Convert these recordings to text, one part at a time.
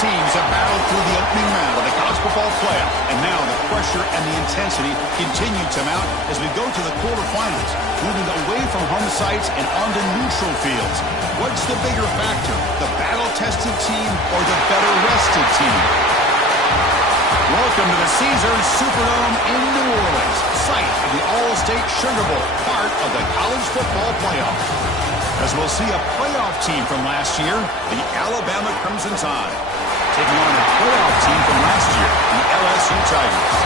teams have battled through the opening round of the college football playoff, and now the pressure and the intensity continue to mount as we go to the quarterfinals, moving away from home sites and onto neutral fields. What's the bigger factor, the battle-tested team or the better-rested team? Welcome to the Caesars Superdome in New Orleans, site of the All-State Sugar Bowl, part of the college football playoff. As we'll see a playoff team from last year, the Alabama Crimson Tide, taking on a playoff team from last year, the LSU Tigers.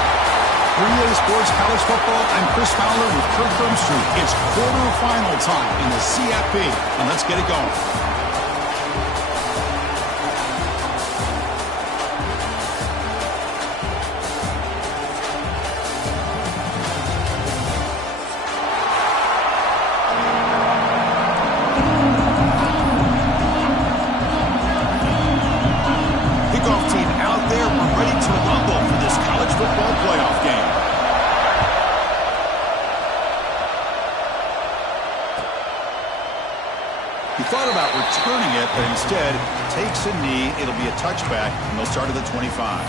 For EA Sports College Football, I'm Chris Fowler with Kirk Herbstreit. It's quarterfinal time in the CFP, and let's get it going. Returning it, but instead takes a knee. It'll be a touchback, and they'll start at the 25.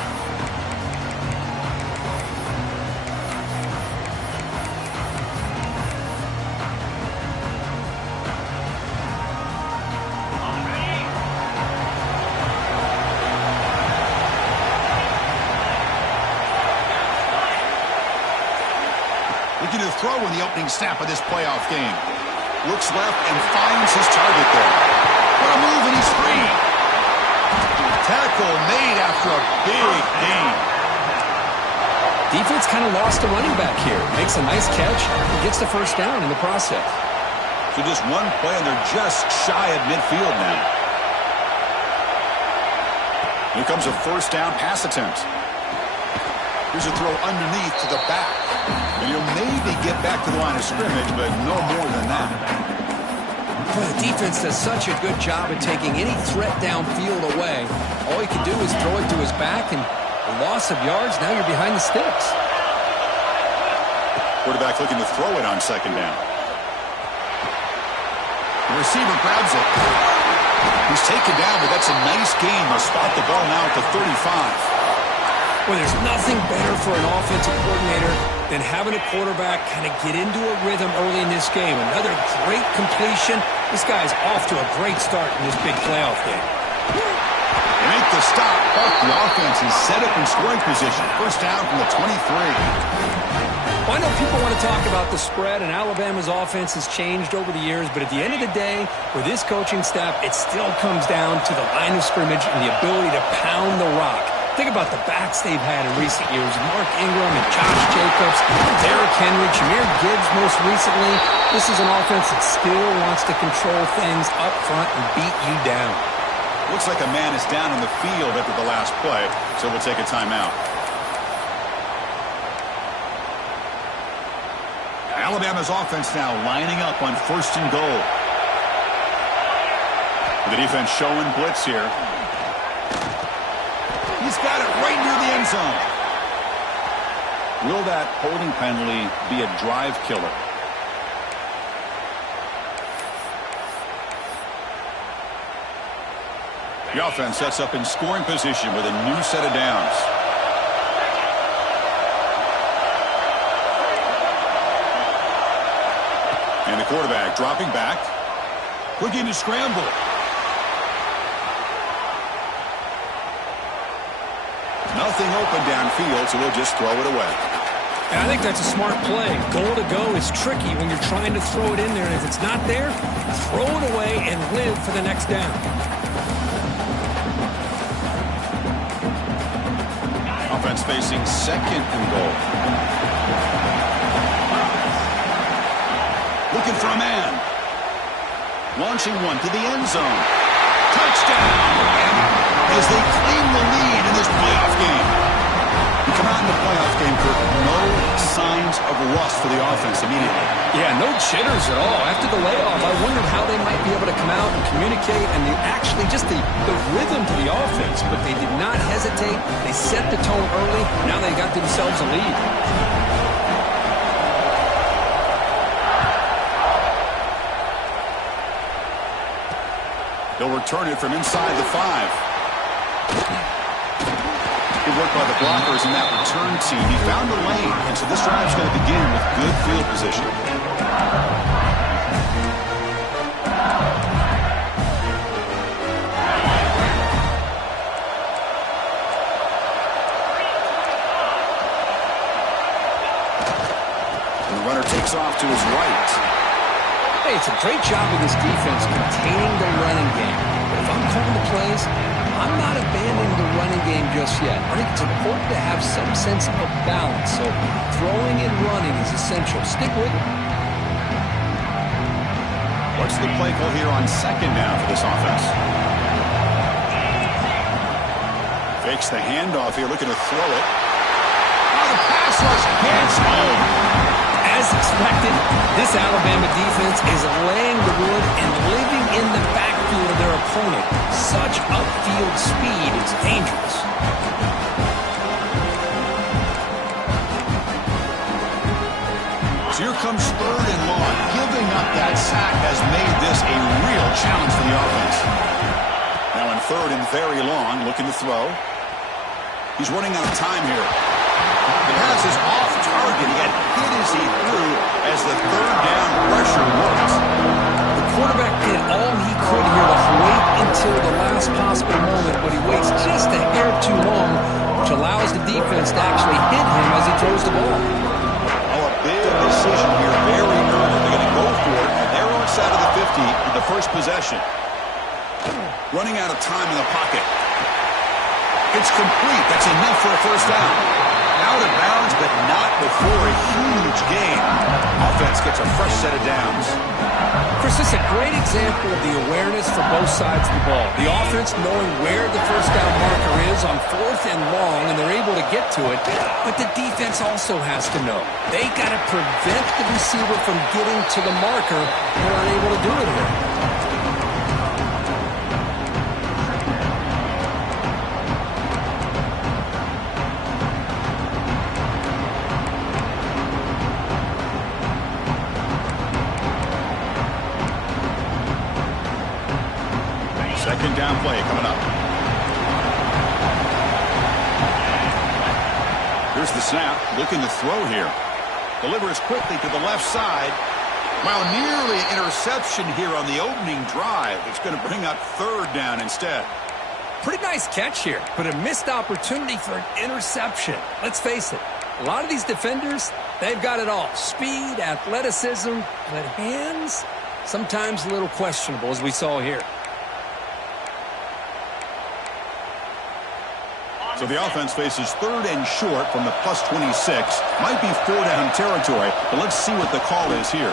Looking to throw in the opening snap of this playoff game. Looks left and finds his target there. What a move, and he's free. Tackle made after a big gain. Defense kind of lost a running back here. Makes a nice catch and gets the first down in the process. So just one play, and they're just shy of midfield now. Here comes a first down pass attempt. Here's a throw underneath to the back. And you'll maybe get back to the line of scrimmage, but no more than that. Well, the defense does such a good job at taking any threat downfield away. All you can do is throw it to his back, and a loss of yards, now you're behind the sticks. Quarterback looking to throw it on second down. The receiver grabs it. He's taken down, but that's a nice gain. They'll spot the ball now at the 35. Well, there's nothing better for an offensive coordinator than having a quarterback kind of get into a rhythm early in this game. Another great completion. This guy's off to a great start in this big playoff game. They make the stop, but the offense is set up in scoring position. First down from the 23. Well, I know people want to talk about the spread, and Alabama's offense has changed over the years, but at the end of the day, with this coaching staff, it still comes down to the line of scrimmage and the ability to pound the rock. Think about the backs they've had in recent years. Mark Ingram and Josh Jacobs, Derrick Henry, Jahmyr Gibbs most recently. This is an offense that still wants to control things up front and beat you down. Looks like a man is down on the field after the last play, so we'll take a timeout. Alabama's offense now lining up on first and goal. The defense showing blitz here. He's got it right near the end zone. Will that holding penalty be a drive killer? The offense sets up in scoring position with a new set of downs. And the quarterback dropping back, looking to scramble. Nothing open downfield, so we'll just throw it away. And I think that's a smart play. Goal to go is tricky when you're trying to throw it in there, and if it's not there, throw it away and live for the next down. Offense facing second and goal. Looking for a man. Launching one to the end zone. Touchdown! As they claim the lead in this playoff game. You come out in the playoff game, Kirk, no signs of rust for the offense immediately. Yeah, no jitters at all. After the layoff, I wondered how they might be able to come out and communicate, and actually just the rhythm to the offense, but they did not hesitate. They set the tone early. Now they got themselves a lead. They'll return it from inside the 5. Good work by the blockers in that return team. He found the lane, and so this drive's going to begin with good field position. And the runner takes off to his right. Hey, it's a great job of this defense containing the running game. But if I'm calling the plays, I'm not abandoning the running game just yet. I think it's important to have some sense of balance. So throwing and running is essential. Stick with it. What's the play call here on second down for this offense? Fakes the handoff here, looking to throw it. Oh, the pass rush gets home. As expected, this Alabama defense is laying the wood and living in the backfield of their opponent. Such upfield speed is dangerous. So here comes third and long. Giving up that sack has made this a real challenge for the offense. Now in third and very long, looking to throw. He's running out of time here. The pass is off target. He got hit as he threw as the third down pressure works. The quarterback did all he could here to wait until the last possible moment, but he waits just a hair too long, which allows the defense to actually hit him as he throws the ball. Oh, a big decision here very early. They're going to go for it, and they're outside of the 50 in the first possession. Running out of time in the pocket. It's complete. That's enough for a first down. Out of bounds, but not before a huge gain. Offense gets a fresh set of downs. Chris, this is a great example of the awareness for both sides of the ball. The offense knowing where the first down marker is on fourth and long, and they're able to get to it. But the defense also has to know. They got to prevent the receiver from getting to the marker. They're unable to do it here. Second down play coming up. Here's the snap. Looking to throw here. Delivers quickly to the left side. Well, nearly an interception here on the opening drive. It's going to bring up third down instead. Pretty nice catch here, but a missed opportunity for an interception. Let's face it, a lot of these defenders, they've got it all. Speed, athleticism, but hands, sometimes a little questionable, as we saw here. So the offense faces third and short from the plus 26. Might be four down territory, but let's see what the call is here.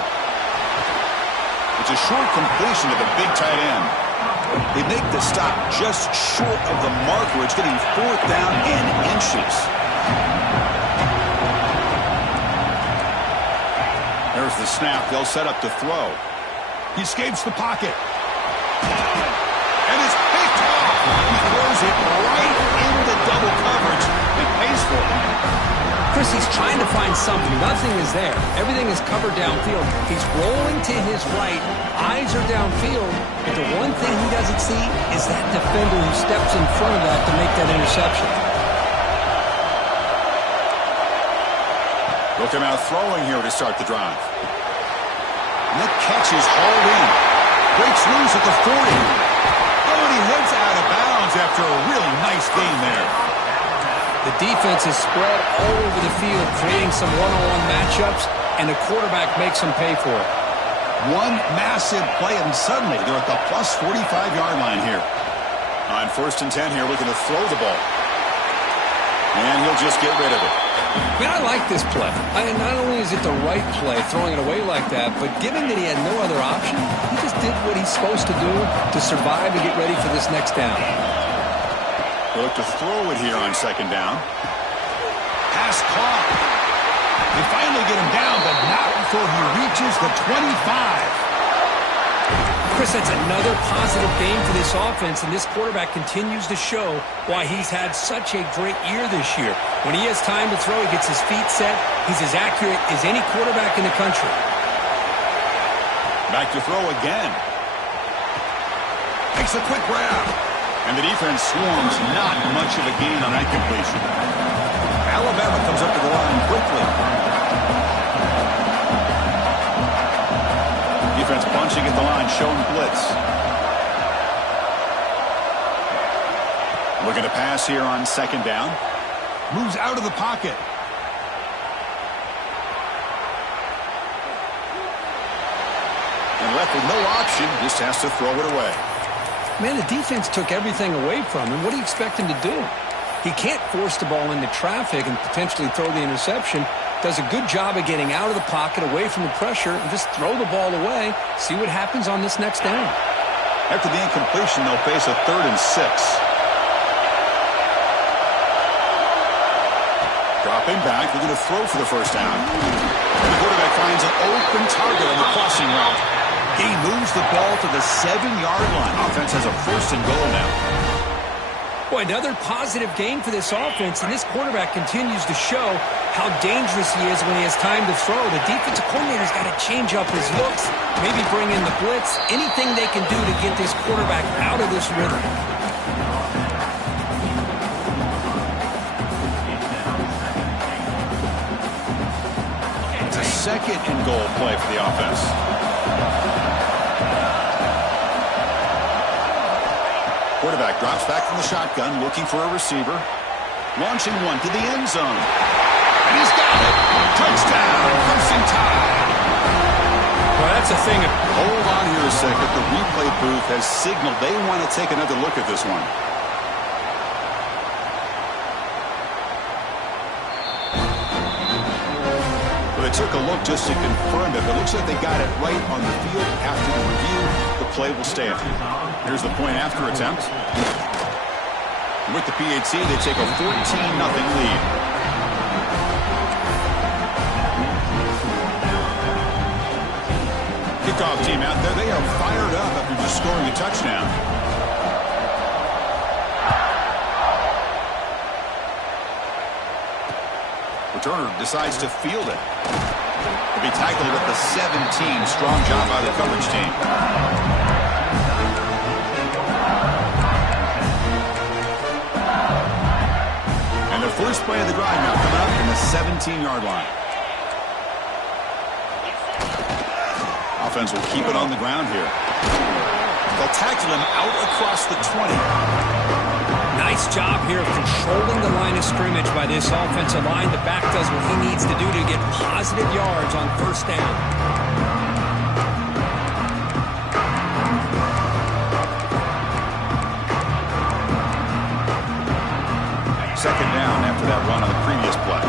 It's a short completion to the big tight end. They make the stop just short of the marker. It's getting fourth down in inches. There's the snap. They'll set up to throw. He escapes the pocket. And it's picked off. He throws it right into double coverage and pays for it. Chris, he's trying to find something. Nothing is there. Everything is covered downfield. He's rolling to his right. Eyes are downfield. But the one thing he doesn't see is that defender who steps in front of that to make that interception. Look him out throwing here to start the drive. And that catch is hauled in. Breaks loose at the 40. Oh, and he heads out of bounds after a really nice gain there. The defense is spread all over the field, creating some one-on-one matchups, and the quarterback makes them pay for it. One massive play, and suddenly they're at the plus 45-yard line here. On first and 10 here, looking to throw the ball. And he'll just get rid of it. Man, I like this play. Not only is it the right play, throwing it away like that, but given that he had no other option, he just did what he's supposed to do to survive and get ready for this next down. They'll look to throw it here on second down. Pass caught. They finally get him down, but not before he reaches the 25. Chris, that's another positive game for this offense, and this quarterback continues to show why he's had such a great year this year. When he has time to throw, he gets his feet set. He's as accurate as any quarterback in the country. Back to throw again. Makes a quick grab. And the defense swarms, not much of a gain on that completion. Alabama comes up to the line quickly. Defense bunching at the line, showing blitz. Looking to pass here on second down. Moves out of the pocket. And left with no option, just has to throw it away. Man, the defense took everything away from him. What do you expect him to do? He can't force the ball into traffic and potentially throw the interception. Does a good job of getting out of the pocket, away from the pressure, and just throw the ball away. See what happens on this next down. After the incompletion, they'll face a 3rd and 6. Dropping back, looking to throw for the first down. And the quarterback finds an open target on the crossing route. He moves the ball to the 7-yard line. Offense has a 1st and goal now. Boy, another positive game for this offense, and this quarterback continues to show how dangerous he is when he has time to throw. The defensive coordinator's got to change up his looks, maybe bring in the blitz, anything they can do to get this quarterback out of this rhythm. It's a 2nd and goal play for the offense. Quarterback drops back from the shotgun, looking for a receiver. Launching one to the end zone. And he's got it. Touchdown, Crimson Tide. Well, that's a thing. Hold on here a second. The replay booth has signaled they want to take another look at this one. Well, they took a look just to confirm it, but it looks like they got it right on the field. After the review, the play will stand. Here's the point after attempt. With the PAT, they take a 14-0 lead. Kickoff team out there. They are fired up after just scoring a touchdown. Returner decides to field it. He'll be tackled at the 17. Strong job by the coverage team. First play of the drive now coming up in the 17-yard line. Offense will keep it on the ground here. They'll tackle him out across the 20. Nice job here of controlling the line of scrimmage by this offensive line. The back does what he needs to do to get positive yards on first down. Second down after that run on the previous play.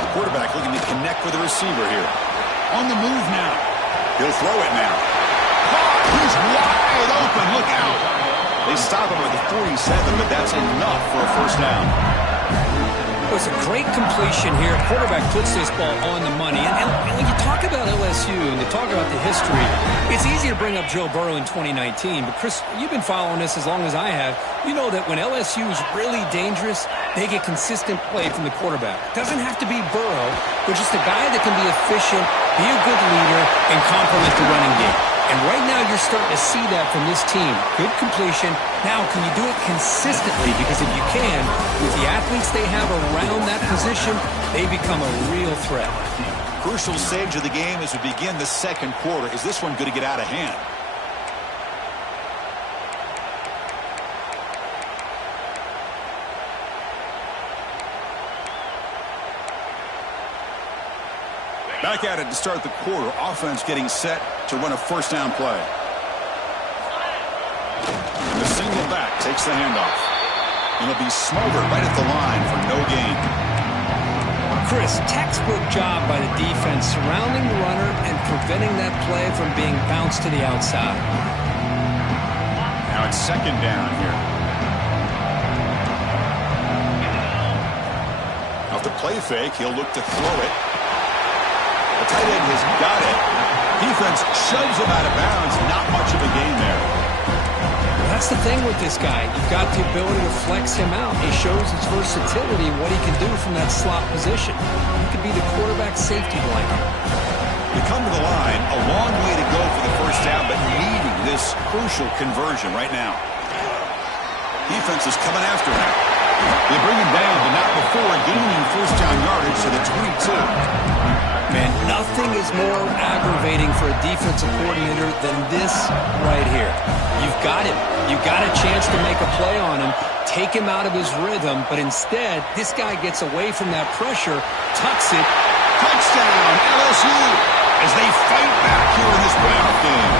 The quarterback looking to connect with the receiver here. On the move now. He'll throw it now. Caught! He's wide open. Look out. They stop him at the 47, but that's enough for a first down. It was a great completion here. Quarterback puts this ball on the money. And when you talk about LSU and you talk about the history, it's easy to bring up Joe Burrow in 2019. But, Chris, you've been following this as long as I have. You know that when LSU is really dangerous, they get consistent play from the quarterback. Doesn't have to be Burrow, but just a guy that can be efficient, be a good leader, and complement the running game. And right now you're starting to see that from this team. Good completion. Now, can you do it consistently? Because if you can, with the athletes they have around that position, they become a real threat. Crucial stage of the game as we begin the second quarter. Is this one going to get out of hand? Back at it to start the quarter. Offense getting set to run a first down play. And the single back takes the handoff. And it'll be smothered right at the line for no gain. Chris, textbook job by the defense surrounding the runner and preventing that play from being bounced to the outside. Now it's second down here. Off the play fake, he'll look to throw it. The tight end has got it. Defense shoves him out of bounds. Not much of a gain there. Well, that's the thing with this guy. You've got the ability to flex him out. He shows his versatility, what he can do from that slot position. He could be the quarterback safety blanket. They come to the line, a long way to go for the first down, but needing this crucial conversion right now. Defense is coming after him. They bring him down, but not before gaining first down yardage to the 22. Man, nothing is more aggravating for a defensive coordinator than this right here. You've got him. You've got a chance to make a play on him, take him out of his rhythm, but instead, this guy gets away from that pressure, tucks it. Touchdown, LSU, as they fight back here in this playoff game.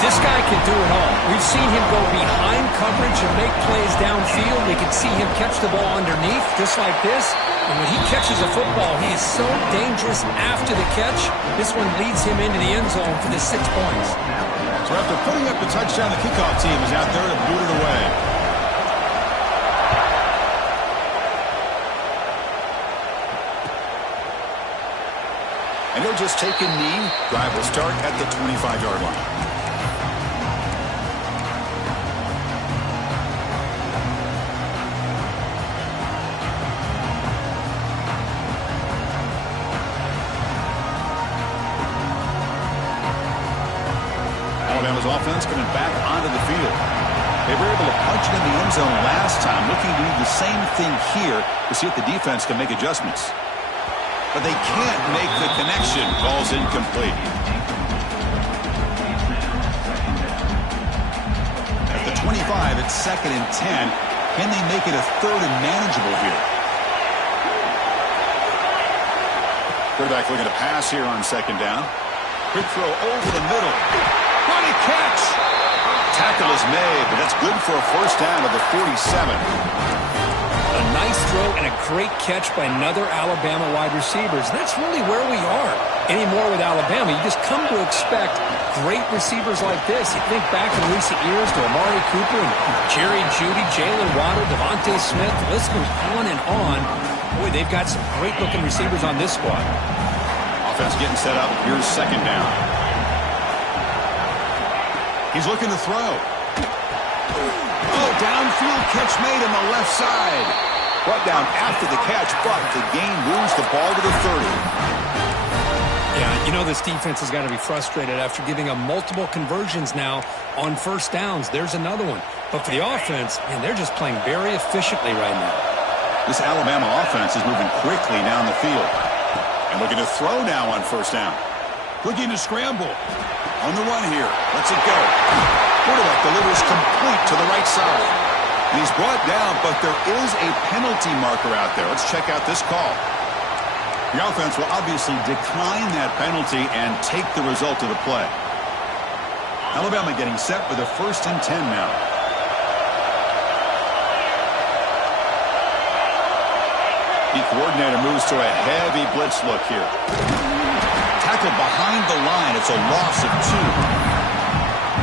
This guy can do it all. We've seen him go behind coverage and make plays downfield. We can see him catch the ball underneath, just like this. And when he catches a football, he is so dangerous after the catch. This one leads him into the end zone for the 6 points. So after putting up the touchdown, the kickoff team is out there to boot it away. And he'll just take a knee. Drive will start at the 25-yard line. Alabama's offense coming back onto the field. They were able to punch it in the end zone last time, looking to do the same thing here to see if the defense can make adjustments. But they can't make the connection. Ball's incomplete. At the 25, it's 2nd and 10. Can they make it a 3rd and manageable here? Quarterback looking to pass here on 2nd down. Quick throw over the middle. What a catch! Tackle is made, but that's good for a first down of the 47. A nice throw and a great catch by another Alabama wide receivers. That's really where we are anymore with Alabama. You just come to expect great receivers like this. You think back in recent years to Amari Cooper and Jerry Jeudy, Jalen Waddle, Devontae Smith. The list goes on and on. Boy, they've got some great-looking receivers on this squad. Offense getting set up. Here's 2nd down. He's looking to throw. Oh, downfield catch made on the left side. Brought down after the catch, but the gain moves the ball to the 30. Yeah, you know this defense has got to be frustrated after giving up multiple conversions now on first downs. There's another one. But for the offense, man, they're just playing very efficiently right now. This Alabama offense is moving quickly down the field. And looking to throw now on first down. Looking to scramble. On the run here. Let's it go. Quarterback delivers complete to the right side. And he's brought down, but there is a penalty marker out there. Let's check out this call. The offense will obviously decline that penalty and take the result of the play. Alabama getting set with a 1st and 10 now. The coordinator moves to a heavy blitz look here. Tackled behind the line. It's a loss of 2.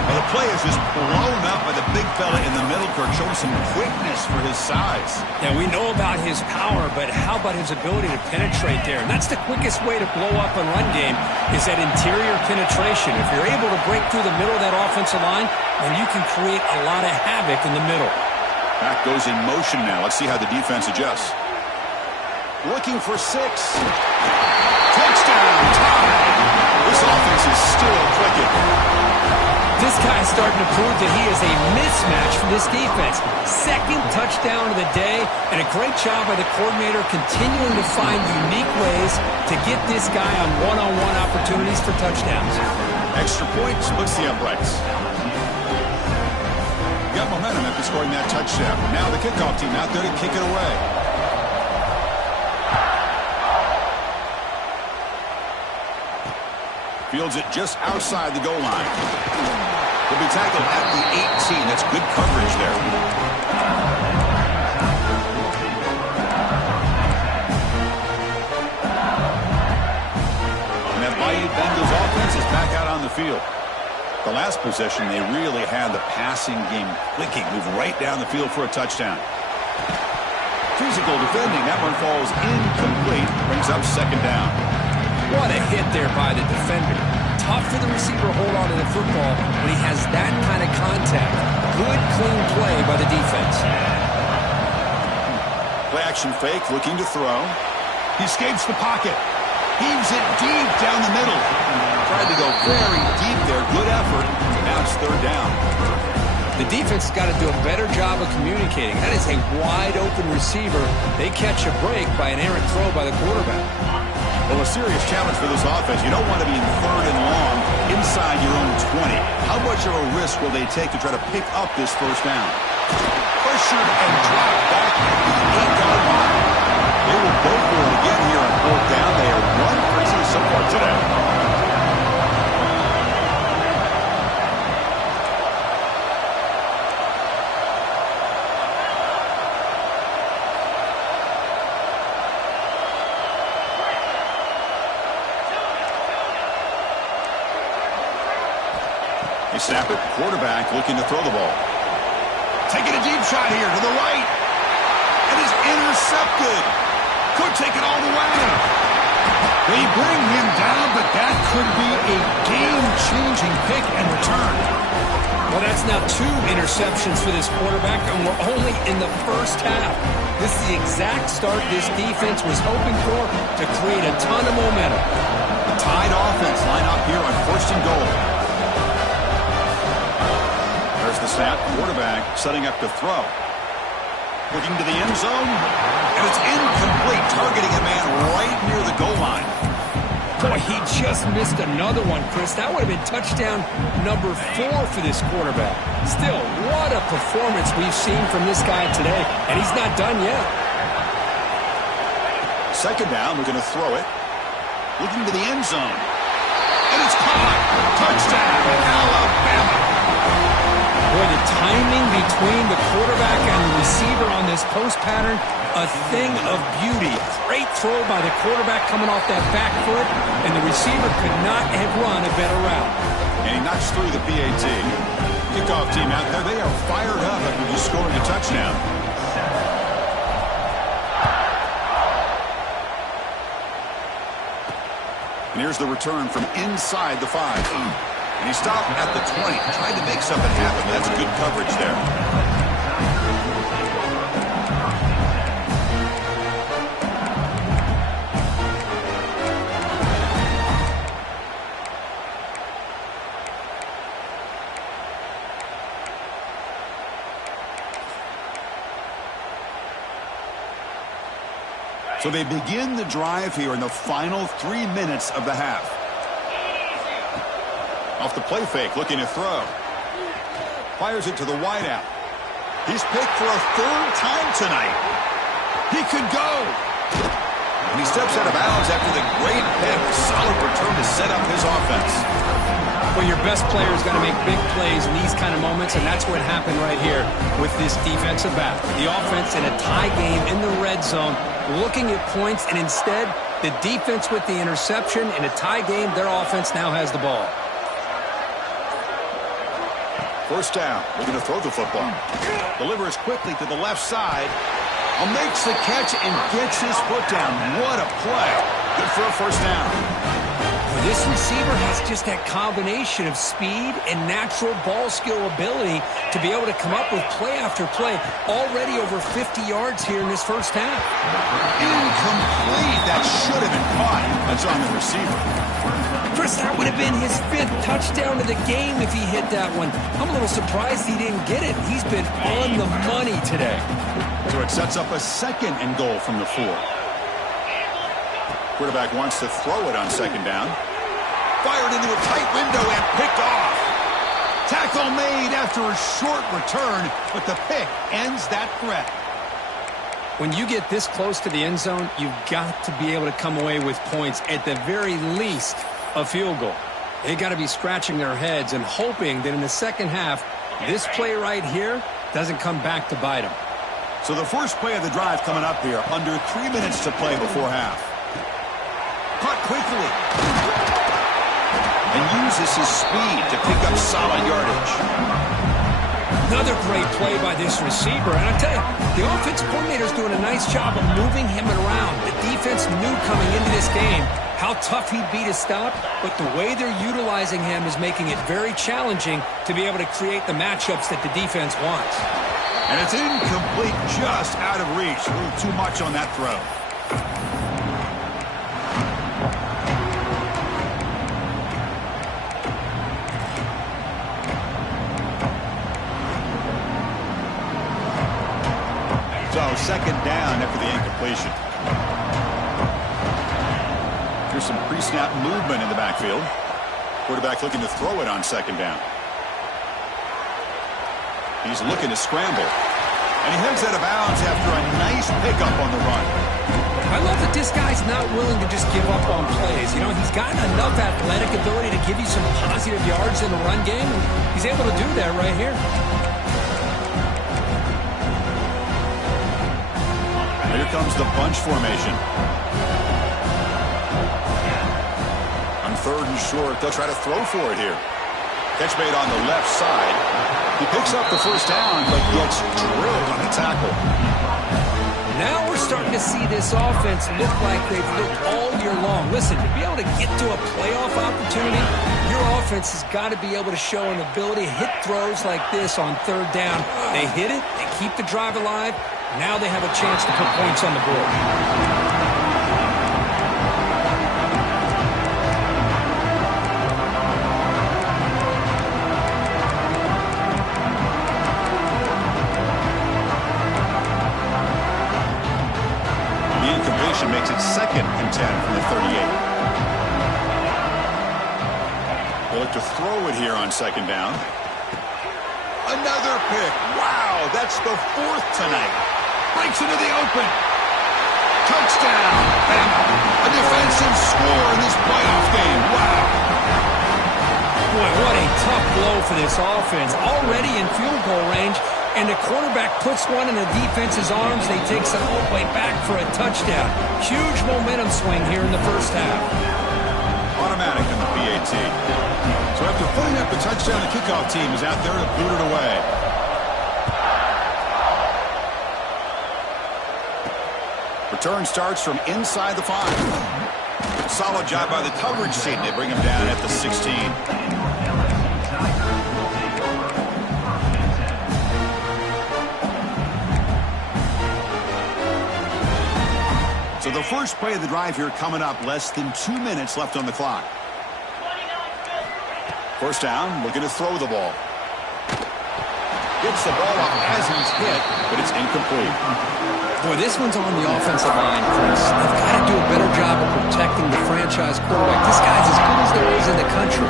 Well, the play is just blown up by the big fella in the middle, Kirk, showing some quickness for his size. Yeah, we know about his power, but how about his ability to penetrate there? And that's the quickest way to blow up a run game is that interior penetration. If you're able to break through the middle of that offensive line, then you can create a lot of havoc in the middle. Back goes in motion now. Let's see how the defense adjusts. Looking for 6. Touchdown, tie. This offense is still clicking. This guy's starting to prove that he is a mismatch for this defense. 2nd touchdown of the day, and a great job by the coordinator continuing to find unique ways to get this guy on one-on-one opportunities for touchdowns. Extra point splits the uprights. Got momentum after scoring that touchdown. Now the kickoff team out there to kick it away. Fields it just outside the goal line. He'll be tackled at the 18. That's good coverage there. And that Bayou Bengals offense is back out on the field. The last possession, they really had the passing game clicking. Move right down the field for a touchdown. Physical defending. That one falls incomplete. Brings up 2nd down. What a hit there by the defender. Tough for the receiver to hold on to the football when he has that kind of contact. Good, clean play by the defense. Play action fake, looking to throw. He escapes the pocket. Heaves it deep down the middle. Tried to go very deep there. Good effort. Now it's third down. The defense has got to do a better job of communicating. That is a wide-open receiver. They catch a break by an errant throw by the quarterback. Well, a serious challenge for this offense. You don't want to be in third and long inside your own 20. How much of a risk will they take to try to pick up this first down? Pressured and dropped back at the 8-yard line. They will go for it again here on fourth down. They are 1 for 2 so far today. They snap it. Quarterback looking to throw the ball. Taking a deep shot here to the right. It is intercepted. Could take it all the way. They bring him down, but that could be a game-changing pick and return. Well, that's now 2 interceptions for this quarterback, and we're only in the first half. This is the exact start this defense was hoping for to create a ton of momentum. A tied offense line up here on first and goal. There's the snap. Quarterback setting up to throw. Looking to the end zone. And it's incomplete. Targeting a man right near the goal line. Boy, he just missed another one, Chris. That would have been touchdown number 4 for this quarterback. Still, what a performance we've seen from this guy today. And he's not done yet. Second down. We're going to throw it. Looking to the end zone. And it's caught. Touchdown, Alabama. Boy, the timing between the quarterback and the receiver on this post pattern, a thing of beauty. Great throw by the quarterback coming off that back foot, and the receiver could not have run a better route. And he knocks through the PAT. Kickoff team out there, they are fired up after just scoring a touchdown. And here's the return from inside the 5. And he stopped at the 20, trying to make something happen. That's good coverage there. So they begin the drive here in the final 3 minutes of the half. Off the play fake, looking to throw. Fires it to the wideout. He's picked for a 3rd time tonight. He could go. And he steps out of bounds after the great pick. Solid return to set up his offense. Well, your best player is going to make big plays in these kind of moments, and that's what happened right here with this defensive back. The offense in a tie game in the red zone, looking at points, and instead, the defense with the interception. In a tie game, their offense now has the ball. First down. We're going to throw the football. Delivers quickly to the left side. Makes the catch and gets his foot down. What a play. Good for a first down. Well, this receiver has just that combination of speed and natural ball skill ability to be able to come up with play after play. Already over 50 yards here in this first half. Incomplete. That should have been caught. That's on the receiver. Chris, that would have been his 5th touchdown of the game if he hit that one. I'm a little surprised he didn't get it. He's been on the money today. So it sets up a 2nd and goal from the 4. Quarterback wants to throw it on 2nd down. Fired into a tight window and picked off. Tackle made after a short return, but the pick ends that threat. When you get this close to the end zone, you've got to be able to come away with points, at the very least a field goal. They got to be scratching their heads and hoping that in the second half, this play right here doesn't come back to bite them. So the first play of the drive coming up here, under 3 minutes to play before half. Caught quickly. And uses his speed to pick up solid yardage. Another great play by this receiver. And I tell you, the offense coordinator's doing a nice job of moving him around. The defense knew coming into this game how tough he'd be to stop, but the way they're utilizing him is making it very challenging to be able to create the matchups that the defense wants. And it's incomplete, just out of reach. A little too much on that throw. So second down after the incompletion. Here's some pre-snap movement in the backfield. Quarterback looking to throw it on second down. He's looking to scramble. And he heads out of bounds after a nice pickup on the run. I love that this guy's not willing to just give up on plays. You know, he's got enough athletic ability to give you some positive yards in the run game, and he's able to do that right here. Here comes the bunch formation. On third and short, they'll try to throw for it here. Catch made on the left side. He picks up the first down, but gets drilled on the tackle. Now we're starting to see this offense look like they've looked all year long. Listen, to be able to get to a playoff opportunity, your offense has got to be able to show an ability to hit throws like this on third down. They hit it, they keep the drive alive. Now they have a chance to put points on the board. Makes it 2nd and 10 from the 38. They'll look to throw it here on second down. Another pick. Wow, that's the 4th tonight. Breaks into the open. Touchdown. Bama. A defensive score in this playoff game. Wow. Boy, what a tough blow for this offense. Already in field goal range. And the quarterback puts one in the defense's arms. They take some all the way back for a touchdown. Huge momentum swing here in the first half. Automatic in the PAT. So after putting up the touchdown, the kickoff team is out there to boot it away. Return starts from inside the 5. Solid job by the coverage team. They bring him down at the 16. So the first play of the drive here coming up, less than 2 minutes left on the clock. First down, looking to throw the ball. Gets the ball off as he's hit, but it's incomplete. Boy, this one's on the offensive line, Chris. They've got to do a better job of protecting the franchise quarterback. This guy's as good as there is in the country,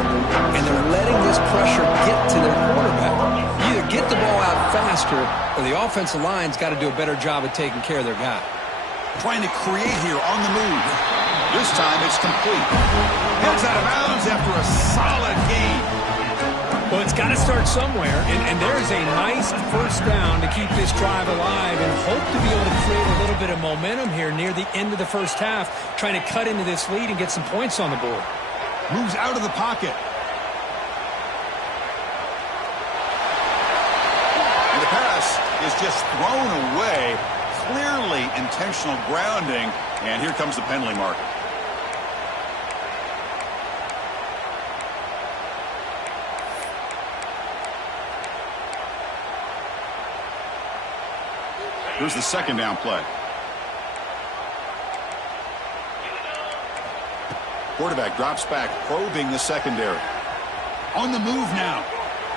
and they're letting this pressure get to their quarterback. You either get the ball out faster, or the offensive line's got to do a better job of taking care of their guy. Trying to create here on the move. This time it's complete. Heads out of bounds after a solid gain. Well, it's got to start somewhere, and there's a nice first down to keep this drive alive and hope to be able to create a little bit of momentum here near the end of the first half, trying to cut into this lead and get some points on the board. Moves out of the pocket. And the pass is just thrown away. Clearly intentional grounding, and here comes the penalty mark. Here's the second down play. Quarterback drops back, probing the secondary. On the move now.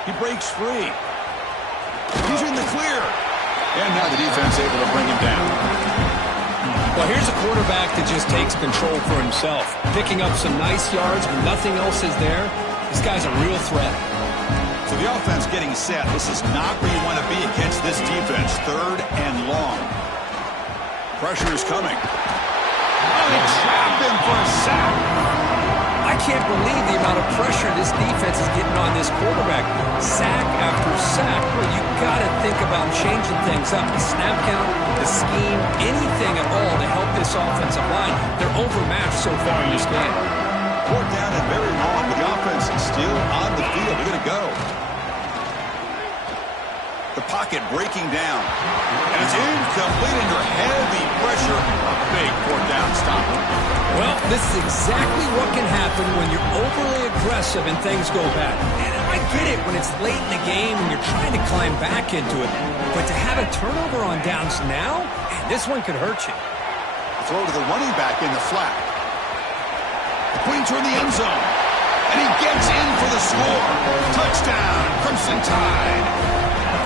He breaks free. He's in the clear. And now the defense able to bring him down. Well, here's a quarterback that just takes control for himself. Picking up some nice yards when nothing else is there. This guy's a real threat. So the offense getting set. This is not where you want to be against this defense. 3rd and long. Pressure is coming. Oh, they trapped him for a sack. I can't believe the amount of pressure this defense is getting on this quarterback. Sack after sack. Well, you got to think about changing things up. The snap count, the scheme, anything at all to help this offensive line. They're overmatched so far in this game. 4th down and very long, but the offense is still on the field. They're going to go. The pocket breaking down. And it's incomplete under heavy pressure. A big 4th down stop. Well, this is exactly what can happen when you're overly aggressive and things go bad. And I get it when it's late in the game and you're trying to climb back into it. But to have a turnover on downs now, man, this one could hurt you. Throw to the running back in the flat. Pointing toward the end zone. And he gets in for the score. Touchdown, Crimson Tide.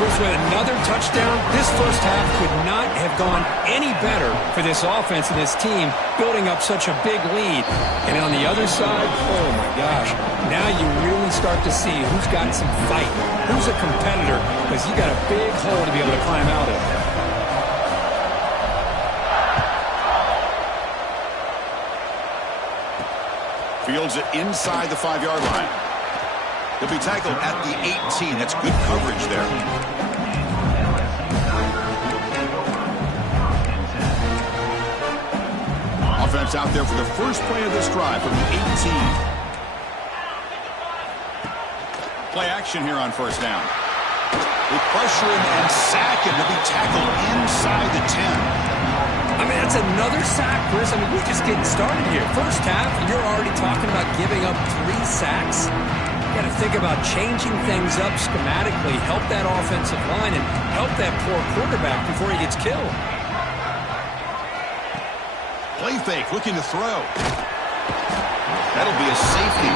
Chris, with another touchdown, this first half could not have gone any better for this offense and this team, building up such a big lead. And on the other side, oh my gosh, now you really start to see who's got some fight, who's a competitor, because you got a big hole to be able to climb out of. Fields it inside the 5-yard line. He'll be tackled at the 18. That's good coverage there. Offense out there for the first play of this drive from the 18. Play action here on first down. They pressure him and sack him. He'll be tackled inside the 10. I mean, that's another sack, Chris. I mean, we're just getting started here. First half, and you're already talking about giving up 3 sacks. You got to think about changing things up schematically, help that offensive line, and help that poor quarterback before he gets killed. Play fake, looking to throw. That'll be a safety.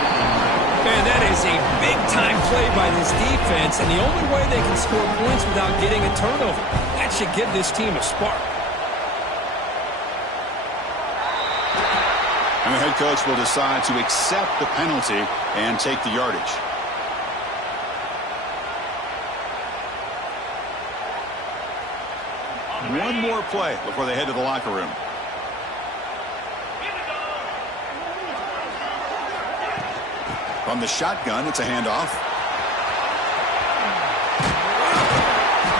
Man, that is a big-time play by this defense, and the only way they can score points without getting a turnover. That should give this team a spark. And the head coach will decide to accept the penalty and take the yardage. One more play before they head to the locker room. From the shotgun, it's a handoff.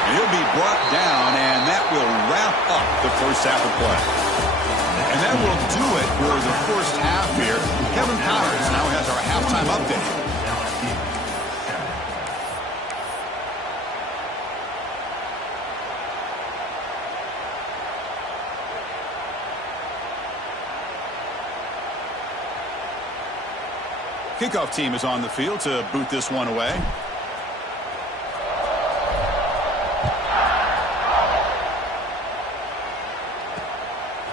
And he'll be brought down, and that will wrap up the first half of play. And that will do it for the first half here. Kevin Powers now has our halftime update. Kickoff team is on the field to boot this one away.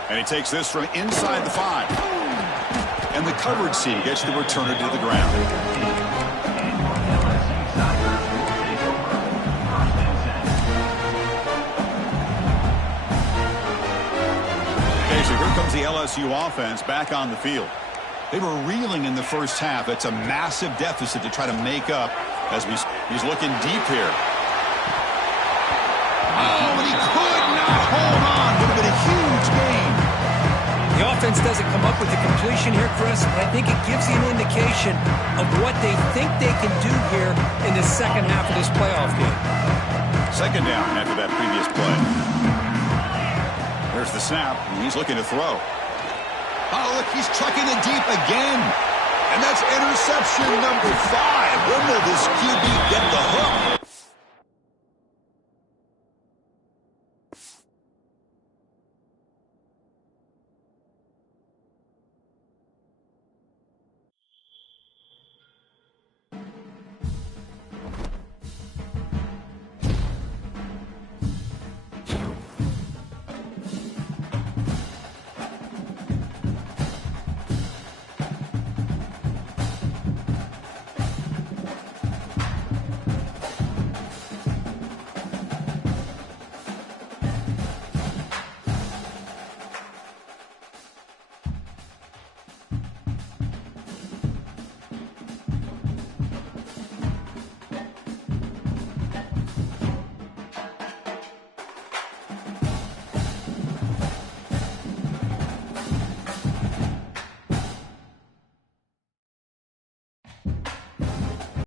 And he takes this from inside the 5. And the coverage C gets the returner to the ground. Okay, so here comes the LSU offense back on the field. They were reeling in the first half. It's a massive deficit to try to make up as he's looking deep here. Oh, but he could not hold on. Would have been a huge gain. The offense doesn't come up with the completion here, Chris. I think it gives you an indication of what they think they can do here in the second half of this playoff game. Second down after that previous play. There's the snap, and he's looking to throw. Oh, look, he's trucking it deep again. And that's interception number 5. When will this QB get the hook?